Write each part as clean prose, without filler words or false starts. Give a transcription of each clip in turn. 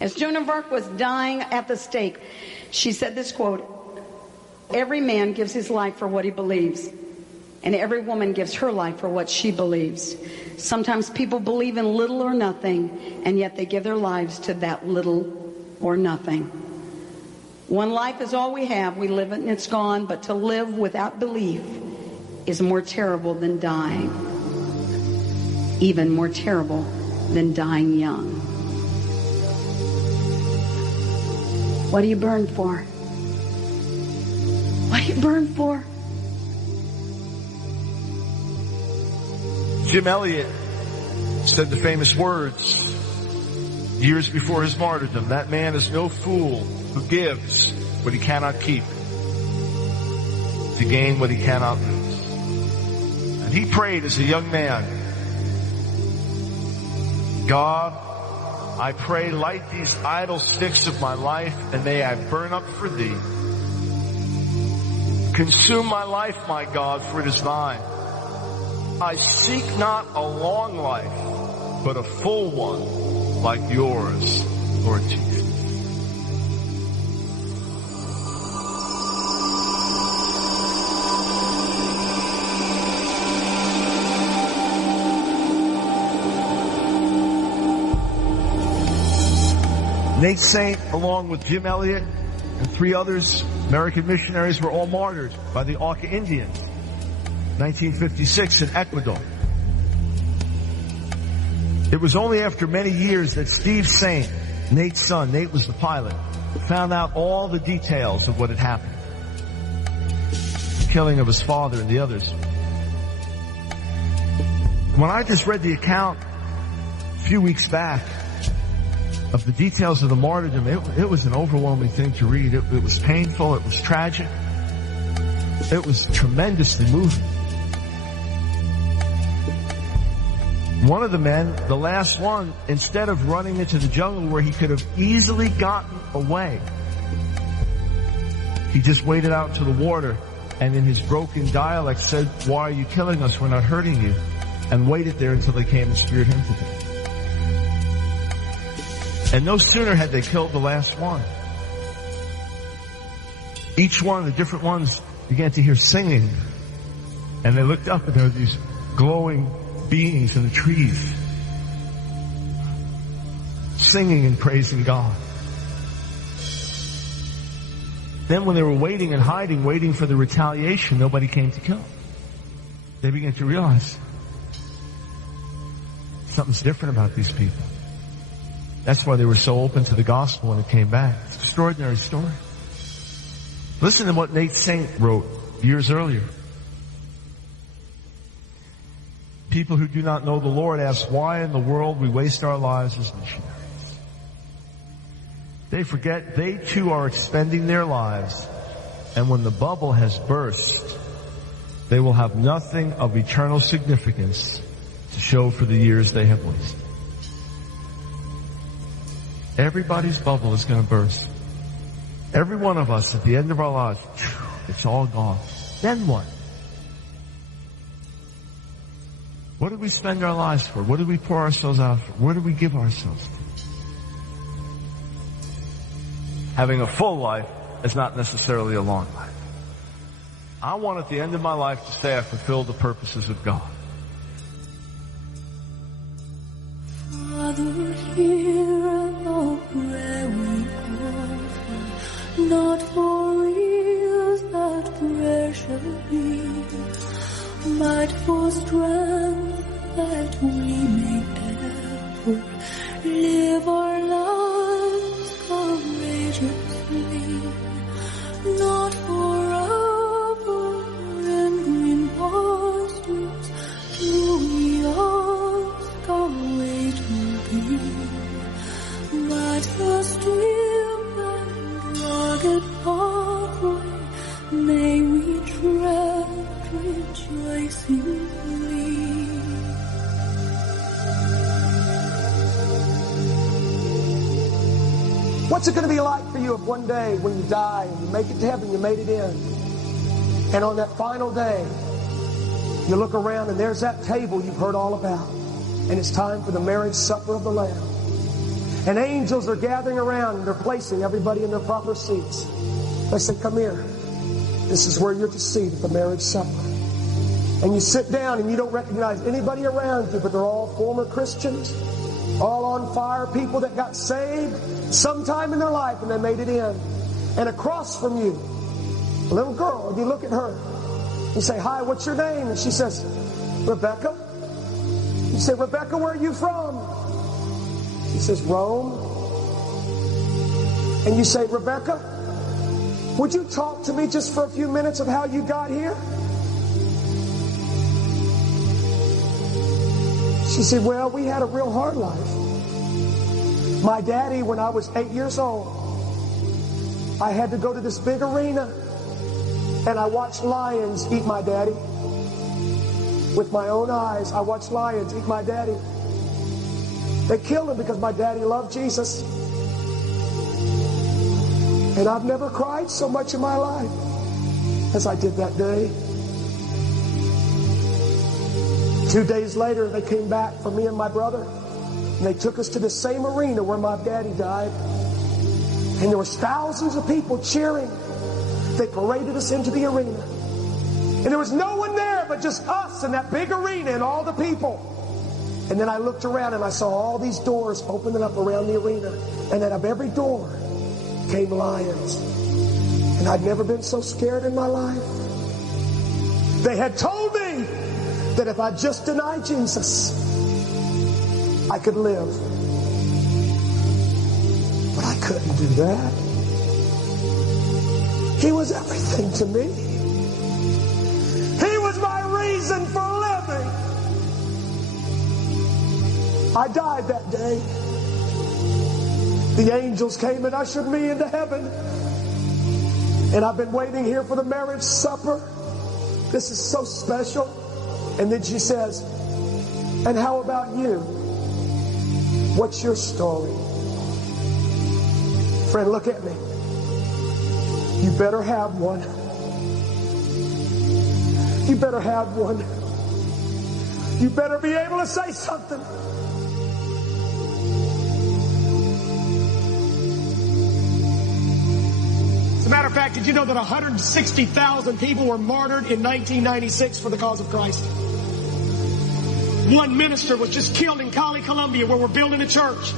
As Joan of Arc was dying at the stake, she said this quote, "Every man gives his life for what he believes, and every woman gives her life for what she believes. Sometimes people believe in little or nothing, and yet they give their lives to that little or nothing. One life is all we have. We live it and it's gone, but to live without belief is more terrible than dying, even more terrible than dying young." What do you burn for? What do you burn for? Jim Elliot said the famous words years before his martyrdom, "That man is no fool who gives what he cannot keep to gain what he cannot lose." And he prayed as a young man, "God, I pray, light these idle sticks of my life, and may I burn up for thee. Consume my life, my God, for it is thine. I seek not a long life, but a full one like yours, Lord Jesus." Nate Saint, along with Jim Elliot and 3 others, American missionaries, were all martyred by the Auca Indians, 1956 in Ecuador. It was only after many years that Steve Saint, Nate's son, Nate was the pilot, found out all the details of what had happened. The killing of his father and the others. When I just read the account a few weeks back of the details of the martyrdom, it was an overwhelming thing to read. It was painful. It was tragic. It was tremendously moving. One of the men, the last one, instead of running into the jungle where he could have easily gotten away, he just waded out into the water and in his broken dialect said, "Why are you killing us? We're not hurting you," and waited there until they came and speared him to death. And no sooner had they killed the last one, each one of the different ones began to hear singing. And they looked up and there were these glowing beings in the trees, singing and praising God. Then when they were waiting and hiding, waiting for the retaliation, nobody came to kill them. They began to realize something's different about these people. That's why they were so open to the gospel when it came back. It's an extraordinary story. Listen to what Nate Saint wrote years earlier. People who do not know the Lord ask why in the world we waste our lives as missionaries. They forget they too are expending their lives, and when the bubble has burst, they will have nothing of eternal significance to show for the years they have wasted. Everybody's bubble is going to burst. Every one of us at the end of our lives, it's all gone. Then what? What do we spend our lives for? What do we pour ourselves out for? Where do we give ourselves to? Having a full life is not necessarily a long life. I want at the end of my life to say I fulfilled the purposes of God. Father, hear the prayer we offer, not for ease that prayer shall be, but for strength that we may ever live our lives courageously, not forever in green pastures do we ask our way to be, but the steep and rugged pathway may we tread rejoicingly. What's it going to be like for you if one day when you die and you make it to heaven, you made it in, and on that final day, you look around and there's that table you've heard all about, and it's time for the marriage supper of the Lamb. And angels are gathering around and they're placing everybody in their proper seats. They say, come here. This is where you're to seat at the marriage supper. And you sit down and you don't recognize anybody around you, but they're all former Christians, all on fire, people that got saved sometime in their life and they made it in. And across from you, a little girl, and you look at her. You say, hi, what's your name? And she says, Rebecca. You say, Rebecca, where are you from? She says, Rome. And you say, Rebecca, would you talk to me just for a few minutes of how you got here? She said, well, we had a real hard life. My daddy, when I was 8 years old, I had to go to this big arena and I watched lions eat my daddy. With my own eyes, I watched lions eat my daddy. They killed him because my daddy loved Jesus. And I've never cried so much in my life as I did that day. 2 days later, they came back for me and my brother. And they took us to the same arena where my daddy died. And there was thousands of people cheering. They paraded us into the arena. And there was no one there but just us in that big arena and all the people. And then I looked around and I saw all these doors opening up around the arena. And out of every door came lions. And I'd never been so scared in my life. They had told me that if I just denied Jesus, I could live. But I couldn't do that. He was everything to me. He was my reason for living. I died that day. The angels came and ushered me into heaven. And I've been waiting here for the marriage supper. This is so special. And then she says, and how about you? What's your story? Friend, look at me. You better have one. You better have one. You better be able to say something. As a matter of fact, did you know that 160,000 people were martyred in 1996 for the cause of Christ? One minister was just killed in Cali, Colombia, where we're building a church.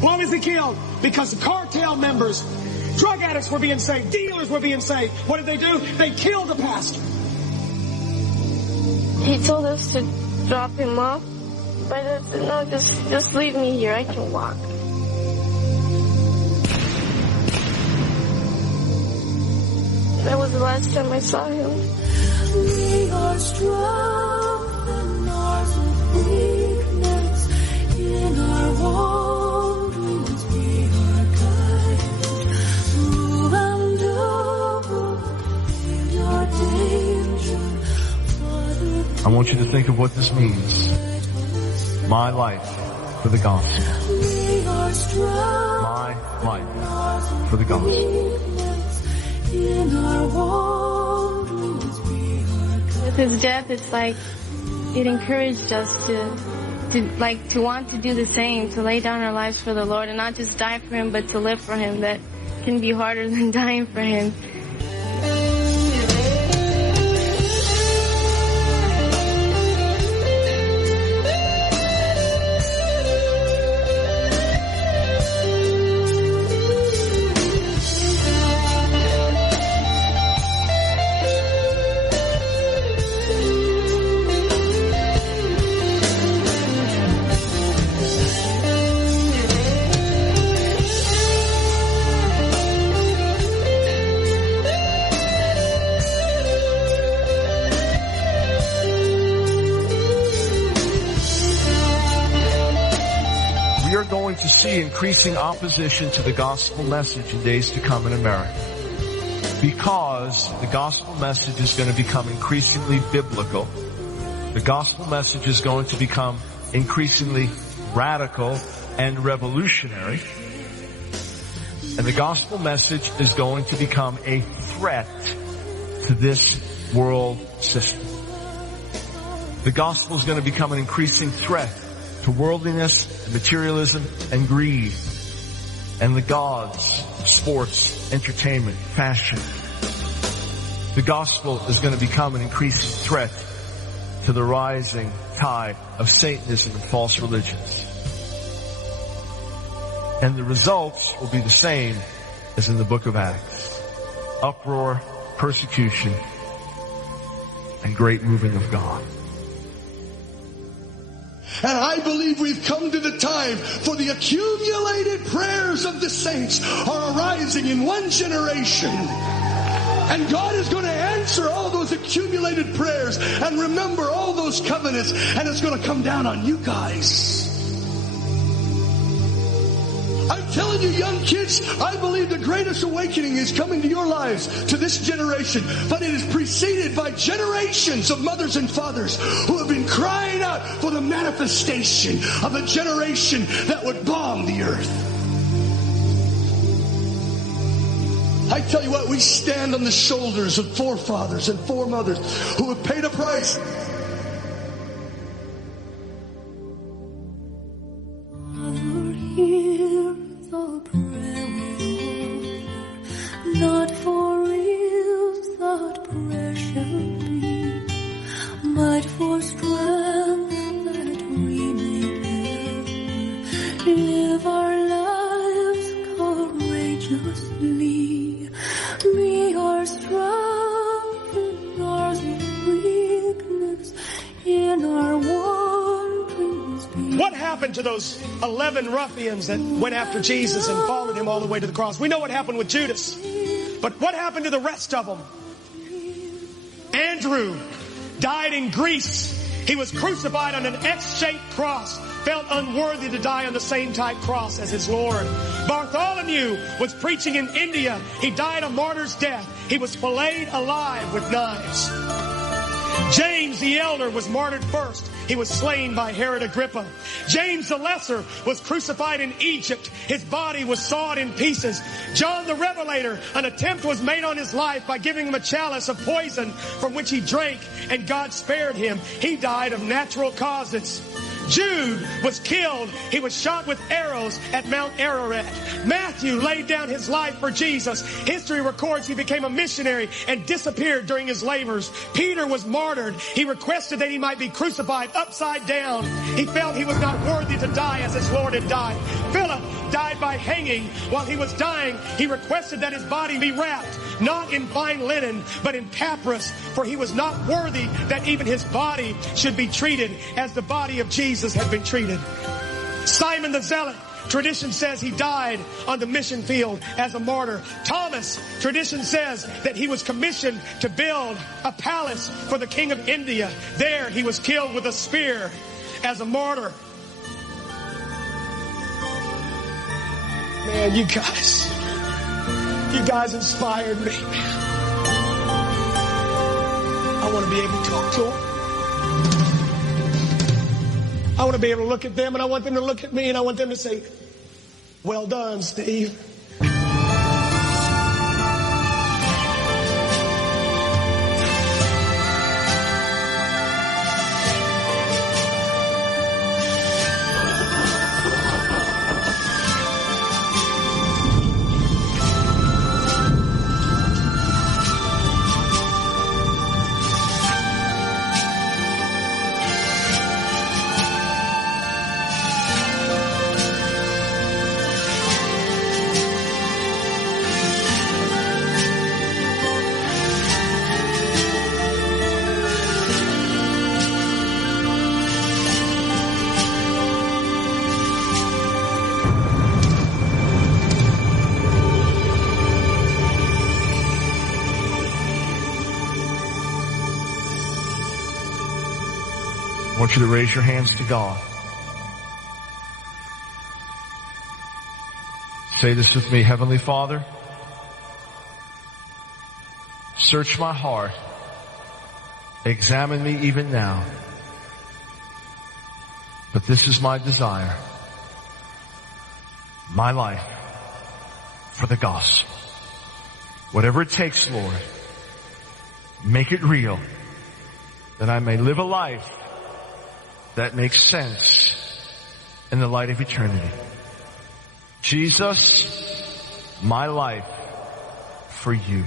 Why was he killed? Because the cartel members, drug addicts were being saved, dealers were being saved. What did they do? They killed the pastor. He told us to drop him off, but I said, no, just leave me here. I can walk. That was the last time I saw him. We are strong in our weakness, in our wanderings we are guided. Through and over in your danger, Father. I want you to think of what this means. My life for the gospel. We are strong. My life for the gospel. In our wanderings we are guided. With his death, it's like it encouraged us to want to do the same, to lay down our lives for the Lord and not just die for him, but to live for him. That can be harder than dying for him. To see increasing opposition to the gospel message in days to come in America, because the gospel message is going to become increasingly biblical. The gospel message is going to become increasingly radical and revolutionary, and the gospel message is going to become a threat to this world system. The gospel is going to become an increasing threat to worldliness, materialism, and greed. and the gods, sports, entertainment, fashion. The gospel is going to become an increasing threat to the rising tide of Satanism and false religions. And the results will be the same as in the book of Acts. Uproar, persecution, and great moving of God. And I believe we've come to the time for the accumulated prayers of the saints are arising in one generation. And God is going to answer all those accumulated prayers and remember all those covenants, and it's going to come down on you guys. I'm telling you, young kids, I believe the greatest awakening is coming to your lives, to this generation. But it is preceded by generations of mothers and fathers who have been crying out for the manifestation of a generation that would bomb the earth. I tell you what, we stand on the shoulders of forefathers and foremothers who have paid a price. Not for ills that pressure be, but for strength that we may ever live our lives courageously. Be our strength in our weakness, in our wanderings. What happened to those 11 ruffians that went after Jesus and followed him all the way to the cross? We know what happened with Judas. But what happened to the rest of them? Andrew died in Greece. He was crucified on an X-shaped cross, felt unworthy to die on the same type cross as his Lord. Bartholomew was preaching in India. He died a martyr's death. He was filleted alive with knives. James the elder was martyred first. He was slain by Herod Agrippa. James the Lesser was crucified in Egypt. His body was sawed in pieces. John the Revelator, an attempt was made on his life by giving him a chalice of poison from which he drank, and God spared him. He died of natural causes. Jude was killed. He was shot with arrows at Mount Ararat. Matthew laid down his life for Jesus. History records he became a missionary and disappeared during his labors. Peter was martyred. He requested that he might be crucified upside down. He felt he was not worthy to die as his Lord had died. Philip died by hanging. While he was dying, he requested that his body be wrapped, not in fine linen, but in papyrus, for he was not worthy that even his body should be treated as the body of Jesus had been treated. Simon the Zealot, tradition says he died on the mission field as a martyr. Thomas, tradition says that he was commissioned to build a palace for the king of India. There he was killed with a spear as a martyr. Man, you guys inspired me, man. I want to be able to talk to them. I want to be able to look at them, and I want them to look at me, and I want them to say, well done, Steve. I want you to raise your hands to God. Say this with me. Heavenly Father, search my heart. Examine me even now. But this is my desire, my life for the gospel. Whatever it takes, Lord, make it real, that I may live a life that makes sense in the light of eternity. Jesus, my life for you.